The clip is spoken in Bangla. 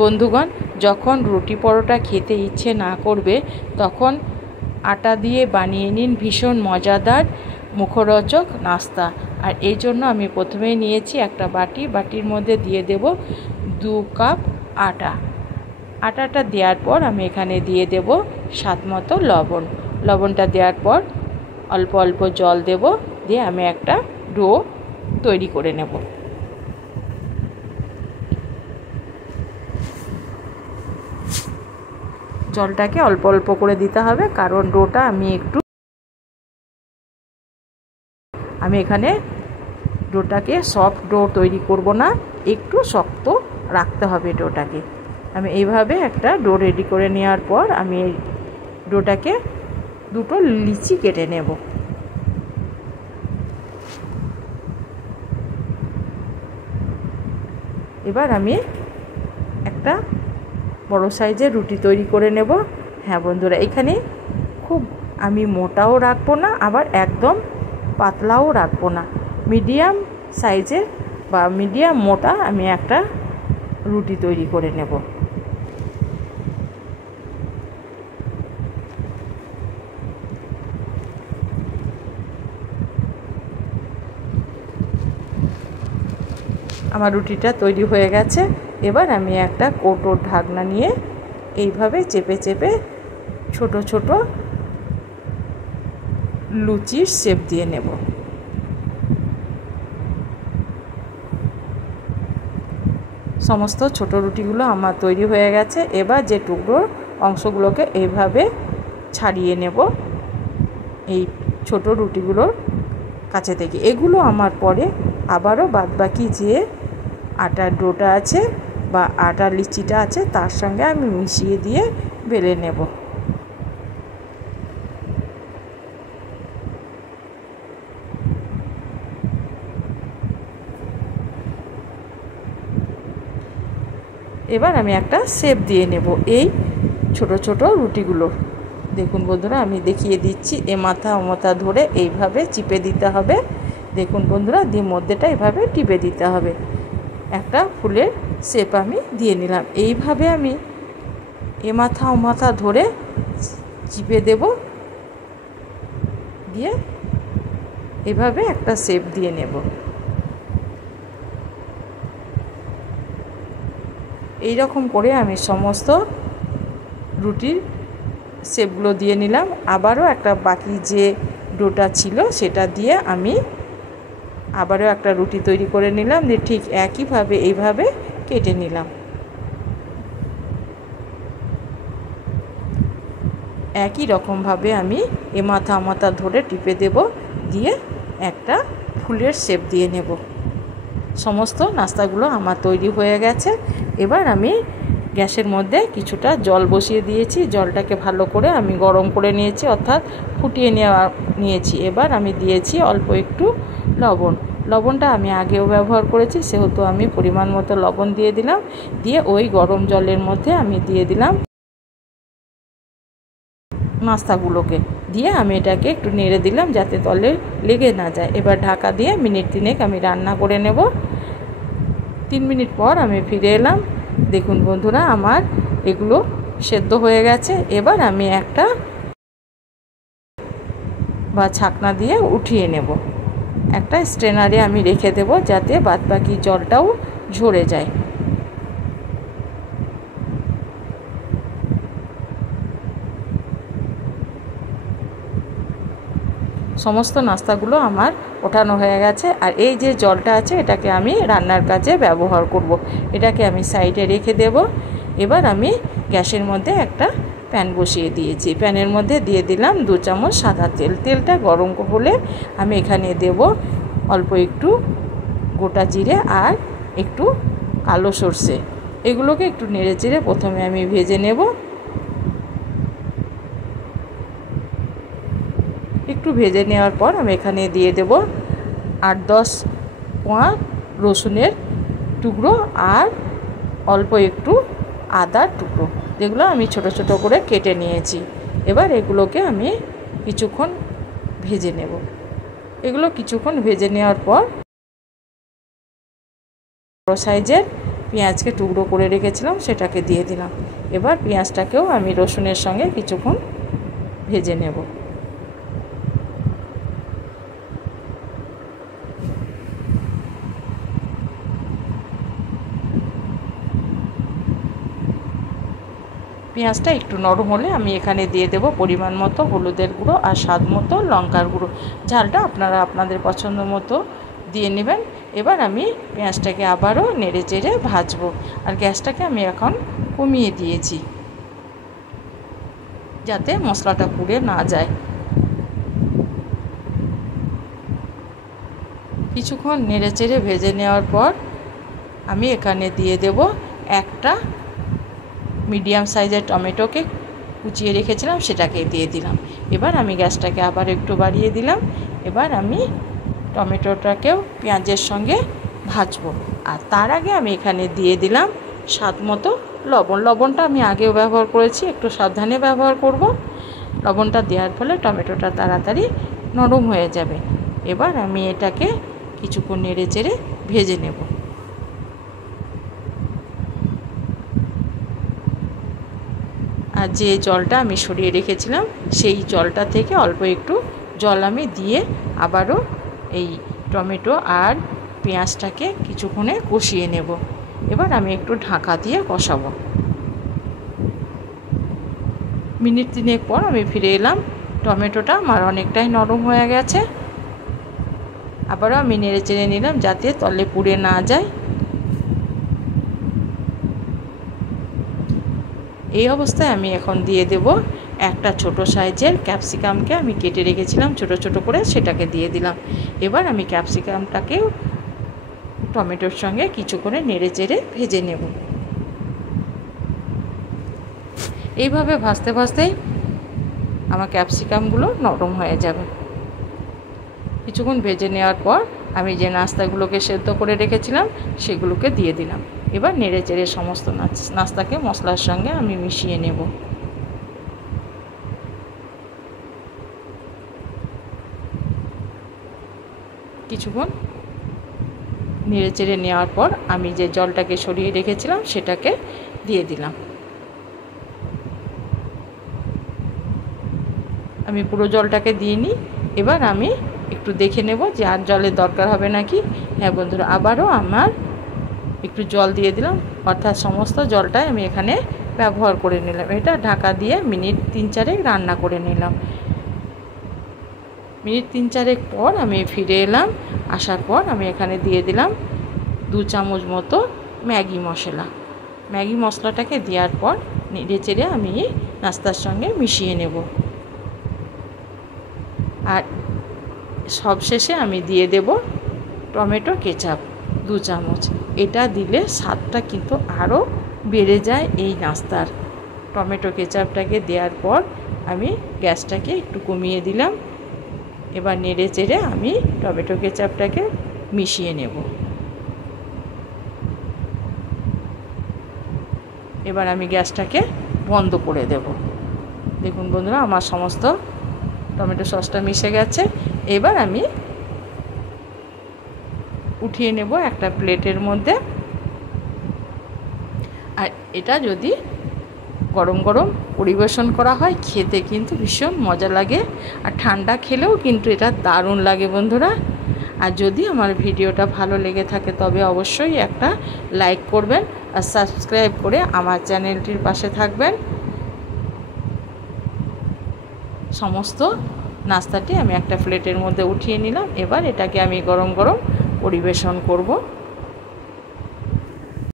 বন্ধুগণ, যখন রুটি পরোটা খেতে ইচ্ছে না করবে তখন আটা দিয়ে বানিয়ে নিন ভীষণ মজাদার মুখরোচক নাস্তা। আর এই জন্য আমি প্রথমেই নিয়েছি একটা বাটির মধ্যে দিয়ে দেব 2 কাপ আটাটা দেওয়ার পর আমি এখানে দিয়ে দেব স্বাদ মতো লবণটা দেওয়ার পর অল্প অল্প জল দেব, দিয়ে আমি একটা ডো তৈরি করে নেব। জলটাকে অল্প অল্প করে দিতে হবে, কারণ ডোটা আমি এখানে ডোটাকে সফট ডো তৈরি করব না, একটু শক্ত রাখতে হবে ডোটাকে। আমি এইভাবে একটা ডো রেডি করে নেওয়ার পর আমি এই ডোটাকে 2টো লিচি কেটে নেব। এবার আমি একটা বড় সাইজের রুটি তৈরি করে নেব। হ্যাঁ বন্ধুরা, এখানে খুব আমি মোটাও রাখবো না, আবার একদম পাতলাও রাখবো না, মিডিয়াম সাইজের বা মিডিয়াম মোটা আমি একটা রুটি তৈরি করে নেব। আমার রুটিটা তৈরি হয়ে গেছে। এবার আমি একটা কৌটোর ঢাকনা নিয়ে এইভাবে চেপে চেপে ছোট ছোট লুচির শেপ দিয়ে নেব। সমস্ত ছোট রুটিগুলো আমার তৈরি হয়ে গেছে। এবার যে টুকরো অংশগুলোকে এইভাবে ছাড়িয়ে নেব এই ছোট রুটিগুলোর কাছে থেকে। এগুলো আমার পরে আবারও বাদবাকি যে আটার ডোটা আছে বা আটার লিচিটা আছে তার সঙ্গে আমি মিশিয়ে দিয়ে বেলে নেব। এবার আমি একটা শেপ দিয়ে নেব এই ছোট ছোট রুটিগুলো। দেখুন বন্ধুরা, আমি দেখিয়ে দিচ্ছি, এ মাথা ও মাথা ধরে এইভাবে চিপে দিতে হবে। দেখুন বন্ধুরা, দিয়ে মধ্যেটা এভাবে টিপে দিতে হবে। একটা ফুলের শেপ আমি দিয়ে নিলাম। এইভাবে আমি এ মাথা ও মাথা ধরে চিপে দেব, দিয়ে এভাবে একটা শেপ দিয়ে নেব। এই রকম করে আমি সমস্ত রুটির শেপগুলো দিয়ে নিলাম। আবারও একটা বাকি যে ডোটা ছিল সেটা দিয়ে আমি আবারও একটা রুটি তৈরি করে নিলাম, দিয়ে ঠিক একইভাবে এইভাবে কেটে নিলাম। একই রকমভাবে আমি এ মাথা ধরে টিপে দেব, দিয়ে একটা ফুলের শেপ দিয়ে নেব। সমস্ত নাস্তাগুলো আমার তৈরি হয়ে গেছে। এবার আমি গ্যাসের মধ্যে কিছুটা জল বসিয়ে দিয়েছি। জলটাকে ভালো করে আমি গরম করে নিয়েছি, অর্থাৎ ফুটিয়ে নিয়েছি। এবার আমি দিয়েছি অল্প একটু লবণটা আমি আগেও ব্যবহার করেছি, সেহেতু আমি পরিমাণ মতো লবণ দিয়ে দিলাম। দিয়ে ওই গরম জলের মধ্যে আমি দিয়ে দিলাম নাস্তাগুলোকে, দিয়ে আমি এটাকে একটু নেড়ে দিলাম যাতে তলে লেগে না যায়। এবার ঢাকা দিয়ে মিনিট 3 আমি রান্না করে নেব। 3 মিনিট পর আমি ফিরে এলাম। দেখুন বন্ধুরা, আমার এগুলো সেদ্ধ হয়ে গেছে। এবার আমি একটা ছাকনা দিয়ে উঠিয়ে নেব। একটা স্ট্রেনারে আমি রেখে দেব যাতে বাদবাকি জলটাও ঝরে যায়। সমস্ত নাস্তাগুলো আমার ওঠানো হয়ে গেছে। আর এই যে জলটা আছে এটাকে আমি রান্নার কাজে ব্যবহার করব। এটাকে আমি সাইডে রেখে দেব। এবার আমি গ্যাসের মধ্যে একটা প্যান বসিয়ে দিয়েছি। প্যানের মধ্যে দিয়ে দিলাম 2 চামচ সাদা তেল। তেলটা গরম হলে আমি এখানে দেব অল্প একটু গোটা জিরে আর একটু কালো সর্ষে। এগুলোকে একটু নেড়ে চেড়ে প্রথমে আমি ভেজে নেব। একটু ভেজে নেওয়ার পর আমি এখানে দিয়ে দেব 8-10 কোয়া রসুনের টুকরো আর অল্প একটু আদার টুকরো, যেগুলো আমি ছোট ছোট করে কেটে নিয়েছি। এবার এগুলোকে আমি কিছুক্ষণ ভেজে নেব। এগুলো কিছুক্ষণ ভেজে নেওয়ার পর বড় সাইজের পেঁয়াজকে টুকরো করে রেখেছিলাম সেটাকে দিয়ে দিলাম। এবার পেঁয়াজটাকেও আমি রসুনের সঙ্গে কিছুক্ষণ ভেজে নেব। পেঁয়াজটা একটু নরম হলে আমি এখানে দিয়ে দেব পরিমাণ মতো হলুদের গুঁড়ো আর স্বাদ মতো লঙ্কার গুঁড়ো। ঝালটা আপনারা আপনাদের পছন্দ মতো দিয়ে নেবেন। এবার আমি পেঁয়াজটাকে আবারও নেড়ে চেড়ে ভাজবো। আর গ্যাসটাকে আমি এখন কমিয়ে দিয়েছি যাতে মশলাটা পুড়ে না যায়। কিছুক্ষণ নেড়ে চেড়ে ভেজে নেওয়ার পর আমি এখানে দিয়ে দেব একটা মিডিয়াম সাইজের টমেটোকে কুচিয়ে রেখেছিলাম, সেটাকে দিয়ে দিলাম। এবার আমি গ্যাসটাকে আবার একটু বাড়িয়ে দিলাম। এবার আমি টমেটোটাকেও পেঁয়াজের সঙ্গে ভাজবো। আর তার আগে আমি এখানে দিয়ে দিলাম স্বাদ মতো লবণ। লবণটা আমি আগেও ব্যবহার করেছি, একটু সাবধানে ব্যবহার করব। লবণটা দেওয়ার ফলে টমেটোটা তাড়াতাড়ি নরম হয়ে যাবে। এবার আমি এটাকে কিছুক্ষণ নেড়ে চেড়ে ভেজে নেব। আর যে জলটা আমি সরিয়ে রেখেছিলাম সেই জলটা থেকে অল্প একটু জল আমি দিয়ে আবারও এই টমেটো আর পেঁয়াজটাকে কিছুক্ষণে কষিয়ে নেব। এবার আমি একটু ঢাকা দিয়ে কষাবো। মিনিট 3 পর আমি ফিরে এলাম। টমেটোটা আমার অনেকটাই নরম হয়ে গেছে। আবারও আমি নেড়ে চেড়ে নিলাম যাতে তলে পুড়ে না যায়। এই অবস্থায় আমি এখন দিয়ে দেব একটা ছোট সাইজের ক্যাপসিকামকে আমি কেটে রেখেছিলাম ছোট ছোট করে, সেটাকে দিয়ে দিলাম। এবার আমি ক্যাপসিকামটাকেও টমেটোর সঙ্গে কিছুক্ষণ নেড়ে চেড়ে ভেজে নেব। এইভাবে ভাজতে ভাজতেই আমার ক্যাপসিকামগুলো নরম হয়ে যাবে। কিছুক্ষণ ভেজে নেওয়ার পর আমি যে নাস্তাগুলোকে সেদ্ধ করে রেখেছিলাম সেগুলোকে দিয়ে দিলাম। এবার নেড়ে চেড়ে সমস্ত নাস্তাকে মশলার সঙ্গে আমি মিশিয়ে নেব। কিছুক্ষণ নেড়ে চেড়ে নেওয়ার পর আমি যে জলটাকে সরিয়ে রেখেছিলাম সেটাকে দিয়ে দিলাম। আমি পুরো জলটাকে দিইনি। এবার আমি একটু দেখে নেব যে আর জলের দরকার হবে নাকি। হ্যাঁ বন্ধুরা, আবারও আমার একটু জল দিয়ে দিলাম, অর্থাৎ সমস্ত জলটাই আমি এখানে ব্যবহার করে নিলাম। এটা ঢাকা দিয়ে মিনিট 3-4 রান্না করে নিলাম। মিনিট 3-4 পর আমি ফিরে এলাম। আসার পর আমি এখানে দিয়ে দিলাম 2 চামচ মতো ম্যাগি মশলা। ম্যাগি মশলাটাকে দেওয়ার পর নেড়ে চেড়ে আমি নাস্তার সঙ্গে মিশিয়ে নেব। আর সবশেষে আমি দিয়ে দেব টমেটো কেচাপ 2 চামচ। এটা দিলে স্বাদটা কিন্তু আরও বেড়ে যায় এই নাস্তার। টমেটো কেচাপটাকে দেওয়ার পর আমি গ্যাসটাকে একটু কমিয়ে দিলাম। এবার নেড়ে চেড়ে আমি টমেটো কেচাপটাকে মিশিয়ে নেব। এবার আমি গ্যাসটাকে বন্ধ করে দেব। দেখুন বন্ধুরা, আমার সমস্ত টমেটো সসটা মিশে গেছে। এবার আমি উঠিয়ে নেব একটা প্লেটের মধ্যে। আর এটা যদি গরম গরম পরিবেশন করা হয় খেতে কিন্তু ভীষণ মজা লাগে। আর ঠান্ডা খেলেও কিন্তু এটা দারুণ লাগে বন্ধুরা। আর যদি আমার ভিডিওটা ভালো লেগে থাকে তবে অবশ্যই একটা লাইক করবেন আর সাবস্ক্রাইব করে আমার চ্যানেলটির পাশে থাকবেন। সমস্ত নাস্তাটি আমি একটা প্লেটের মধ্যে উঠিয়ে নিলাম। এবার এটাকে আমি গরম গরম পরিবেশন করব।